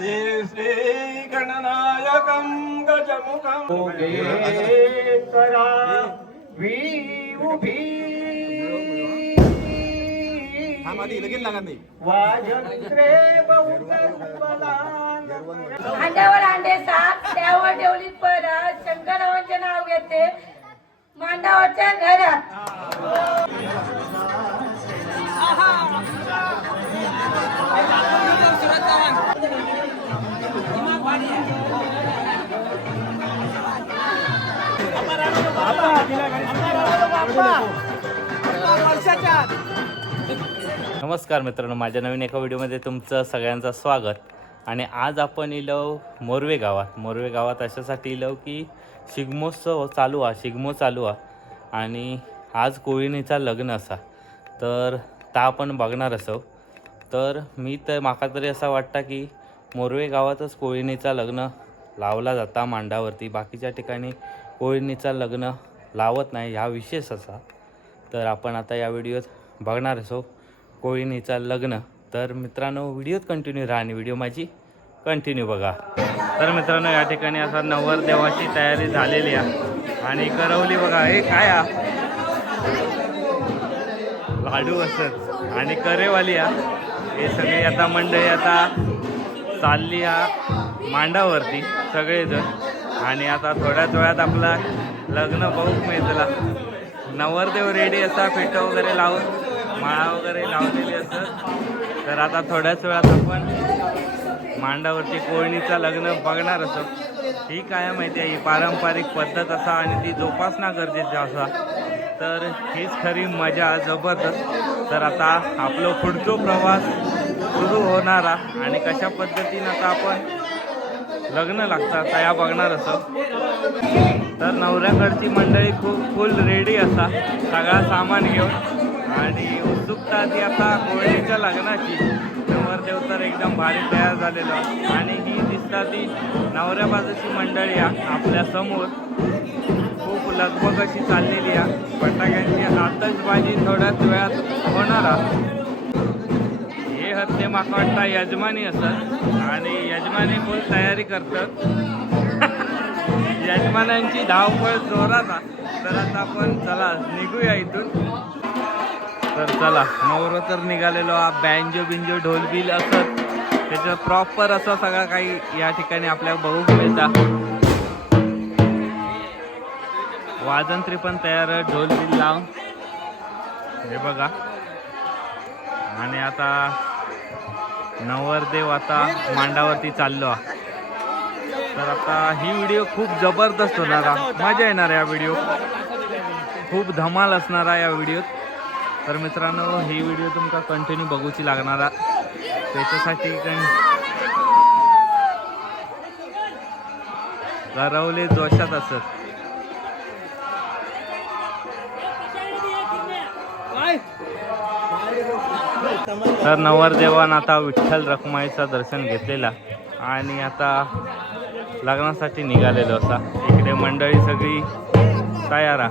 ते श्री गणनायकं गजमुखं करा उभी वाजंत्रे अंड्यावर अंडे साप त्यावर ठेवली परत शंकररावांचे नाव घेते मांडावरच्या घरात नमस्कार मित्रांनो, माझ्या नवीन एका व्हिडिओमध्ये तुमचं सगळ्यांचं स्वागत. आणि आज आपण इलो मोरवे गावात अशासाठी इलो की शिगमोत्सव चालू आहे आणि आज कोळीणीचा लग्न असा तर ता आपण बघणार असो. तर मी तर माका तरी असा वाटतं की मोरवे गावातच कोळीणीचा लग्न लावला जाता मांडावरती, बाकीच्या ठिकाणी कोळीणीचा लग्न लावत नाही, ह्या विशेष असा. तर आपण आता या व्हिडिओत बघणार असो कोळीणीचा लग्न. तर मित्रांनो व्हिडिओत कंटिन्यू राहा आणि व्हिडिओ माझी कंटिन्यू बघा. तर मित्रांनो या ठिकाणी असा नवरदेवाची तयारी झालेली आहे आणि करवली बघा, हे काय लाडू असत आणि करेवाली हे सगळे आता मंडळी आता चालली मांडावरती सगळेजण. आणि आता थोड्याच वेळात आपला लग्न बघू मिळतला. नवरदेव रेडी असा, फेटं वगैरे लावून माळा वगैरे लावलेली असत. तर आता थोड्याच वेळात आपण मांडावरती कोळणीचं लग्न बघणार असो. ही काय माहिती आहे, ही पारंपरिक पद्धत असा आणि ती जोपासणं गरजेचं असा. तर हीच खरी मजा जबरदस्त. तर आता आपलं पुढचा प्रवास सुरू होणारा आणि कशा पद्धतीनं आता आपण लग्न लागतात त्या बघणार असो. तर नवऱ्याकडची मंडळी खूप फुल रेडी असा, सगळा सामान घेऊन आणि उत्सुकता ती आता कोळणीच्या लग्नाची. नवरदेव तर एकदम भारी तयार झालेलो आणि ही दिसता ती नवऱ्या बाजूची मंडळी आपल्या समोर खूप लगबग अशी चाललेली आहे. फटाक्यांची आतषबाजी थोड्याच वेळात होणार. हे हत्ते माका वाटतं यजमानी असत आणि यजमानी फुल तयारी करतात. यजमानांची धावपळ जोरात. तर आता आपण चला निघूया इथून. तर चला नवरं तर निघालेलो. बँजो बिंजो ढोलबिल असत त्याचं प्रॉपर असं सगळं काही या ठिकाणी आपल्याला बघू मिळतं. वाजंत्री पण तयार, ढोलबिल लावून हे बघा. आणि आता नवरदेव आता मांडावरती चाललो. तर आता ही व्हिडिओ खूप जबरदस्त होणार, मजा येणार. या व्हिडिओ खूप धमाल असणार या व्हिडिओत. तर मित्रांनो ही व्हिडिओ तुमका कंटिन्यू बघूची लागणार. त्याच्यासाठी करवले जोशात असत. तर नवरदेवान आता विठ्ठल रखुमाईचं दर्शन घेतलेला आणि आता लग्नासाठी निघालेलो असा. इकडे मंडळी सगळी तयार.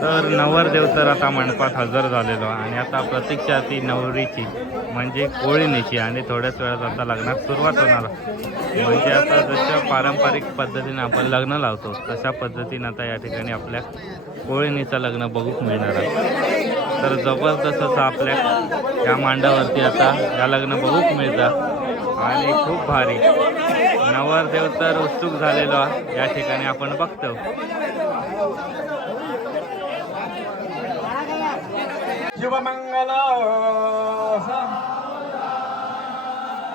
तर नवरदेव तर आता मंडपात हजर झालेलो आणि आता प्रतीक्षा ती नवरीची म्हणजे कोळीनीची आणि थोड्याच वेळात आता लग्नात सुरुवात होणार. म्हणजे आता जशा पारंपरिक पद्धतीने आपण लग्न लावतो तशा पद्धतीने आता या ठिकाणी आपल्या कोळीनीचं लग्न बघूक मिळणार आहे. तर जबरदस्त असं आपल्या या मांडावरती आता या लग्न बघूक मिळतं आणि खूप भारी. नवरदेव तर उत्सुक झालेलो आहे या ठिकाणी आपण बघतो. शिवमंगल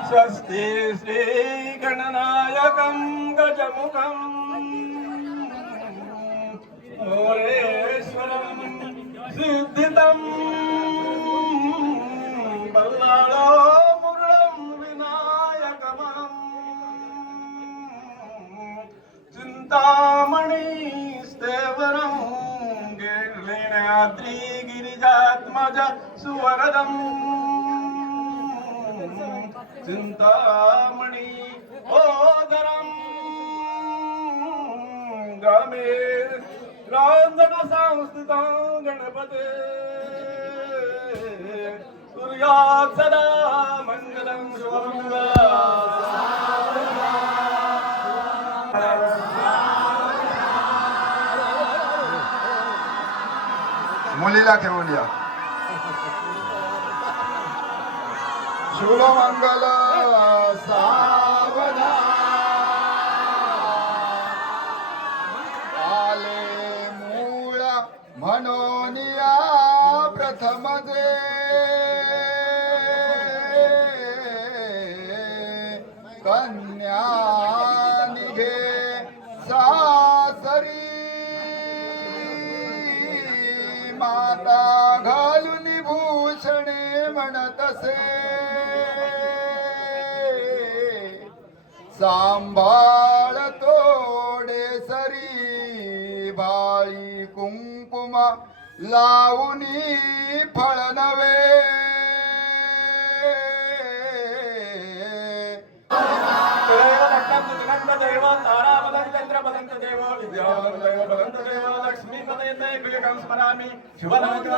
स्वस्ति श्री गणनायकं गजमुखं मोरेश्वरं सिद्धितं बल्लाळो मुरळं विनायकमं चिंतामणि स्तेवरं गिरिलेणाद्रि गिरिजात्मज सुवरदं चिंतामणि ओदरं गमे रांजन संस्थितं गणपते सूर्यात् सदा मंगलं मुलीला घेऊन या. शुभमंगल सावधा आले मूळ म्हणून या प्रथम जे कन्या निघे सासरी माता घालून भूषणे म्हणत असे सांभाळ तोडे सरी भाळी कुंकुम लावूनी फळ नवे देव तारापदं चंद्रपदं देव विद्यापदं देव लक्ष्मीपदं प्रियकं स्मरामि शिवलग्न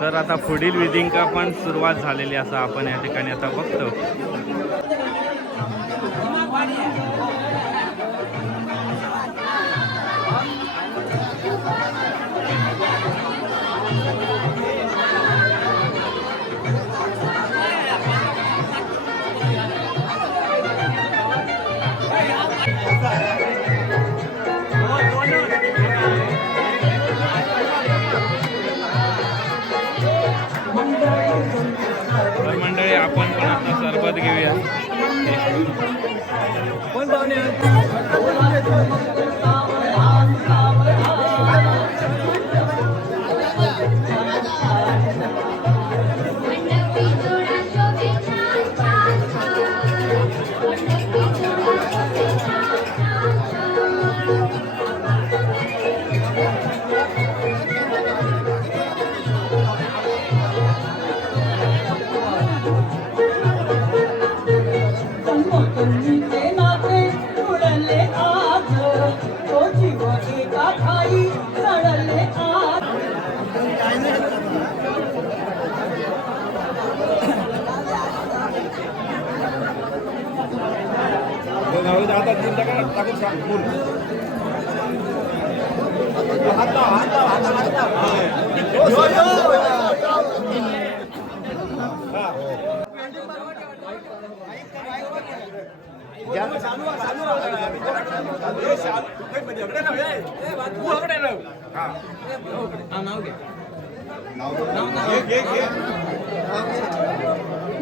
तर आता पुढील विधींका पण सुरुवात झालेली असं आपण या ठिकाणी आता बघतो. तर मंडळी आपण पण आता सरबत घेऊया.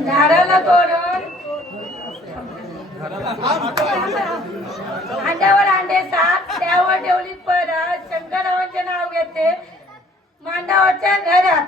झाडाला तोडून अंड्यावर अंडे सात त्यावर ठेवली परत शंकररावांचे नाव घेते मांडावरच्या घरात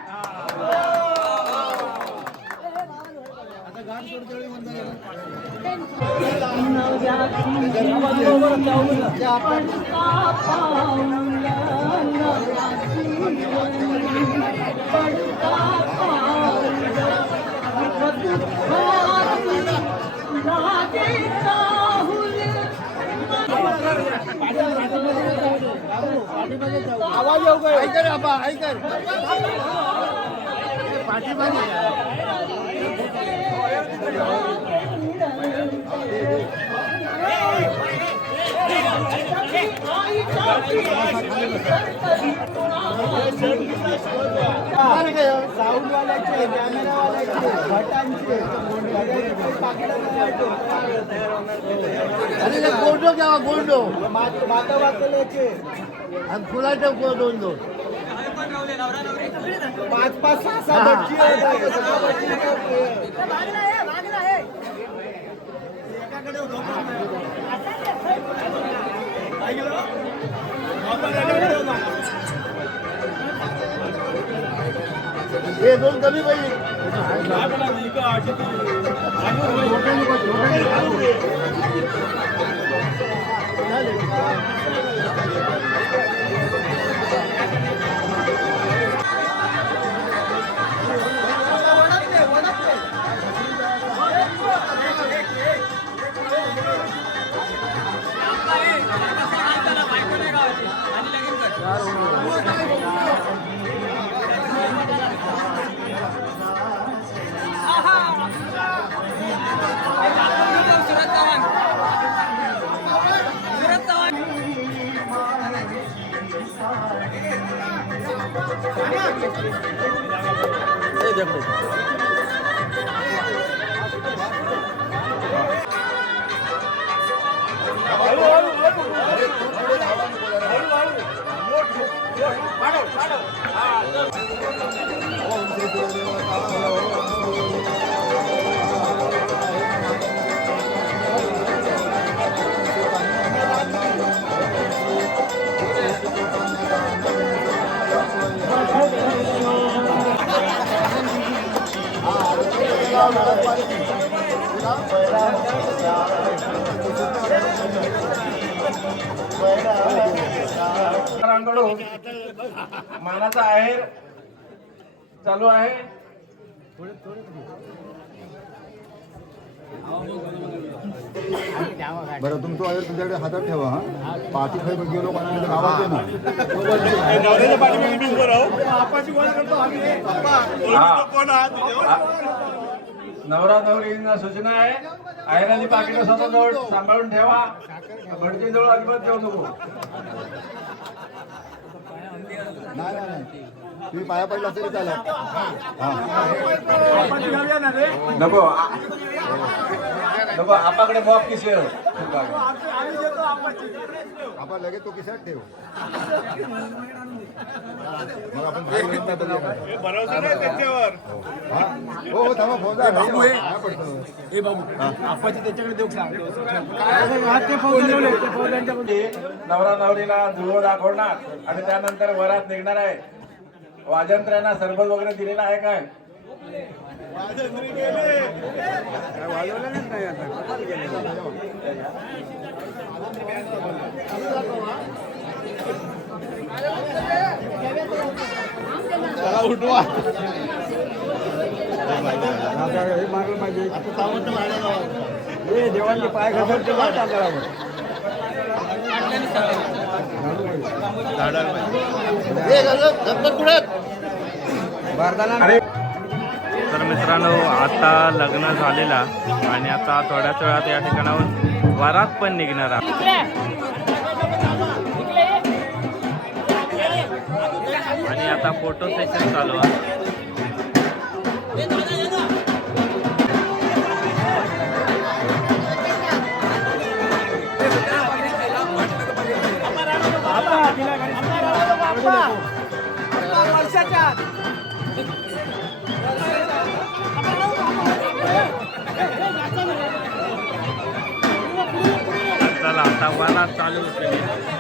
गोंडो घ्यावा गोंडो आणि फुलाचे दोन दोन 5-5 6 भटजी हे दोन कमी पाहिजे मानाचा आहेर चालू आहे. बरं तुमचं आहे तुमच्याकडे हातात ठेवा हा पाठी खाई गेलो कोणाकडे गावात ना नवरा नवरींना सूचना आहे आहेराची पाकिट स्वतः जवळ सांभाळून ठेवा. भटजी जवळ अजिबात ठेवू नको. नाही नाही तुम्ही पाया पडला तरी चालेल. नको नको आपाकडे मॉप किसी आपण लगेच तो किशात ठेव. मग आपण बाहेर गेलो तर भरोसा नाही त्याच्यावर. हो हो थांबा फोन नवरा नवरीला जुळव दाखवणार आणि त्यानंतर वरात निघणार आहे. वाजंत्र्यांना सरबत वगैरे दिलेला आहे काय? देवांचे पाय घसरते तर मित्रांनो आता लग्न झालेला आणि आता थोड्याच वेळात या ठिकाणाहून वरात पण निघणार आहे. आणि आता फोटो सेशन चालू आहे. वरात चालू होते.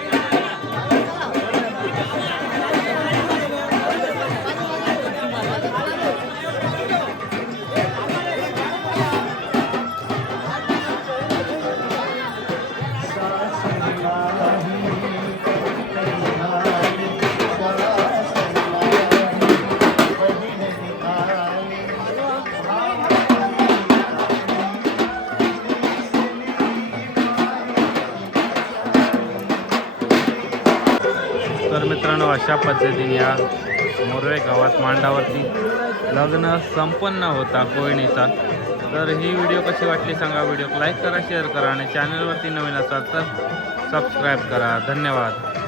तर मित्रांनो, अशा पद्धतीने या मोरवे गावात मांडावरती लग्न संपन्न होता कोयणीचा. तर ही व्हिडिओ कशी वाटली सांगा. व्हिडिओ लाईक करा, शेअर करा आणि चॅनलवरती नवीन असाल तर सबस्क्राईब करा. धन्यवाद.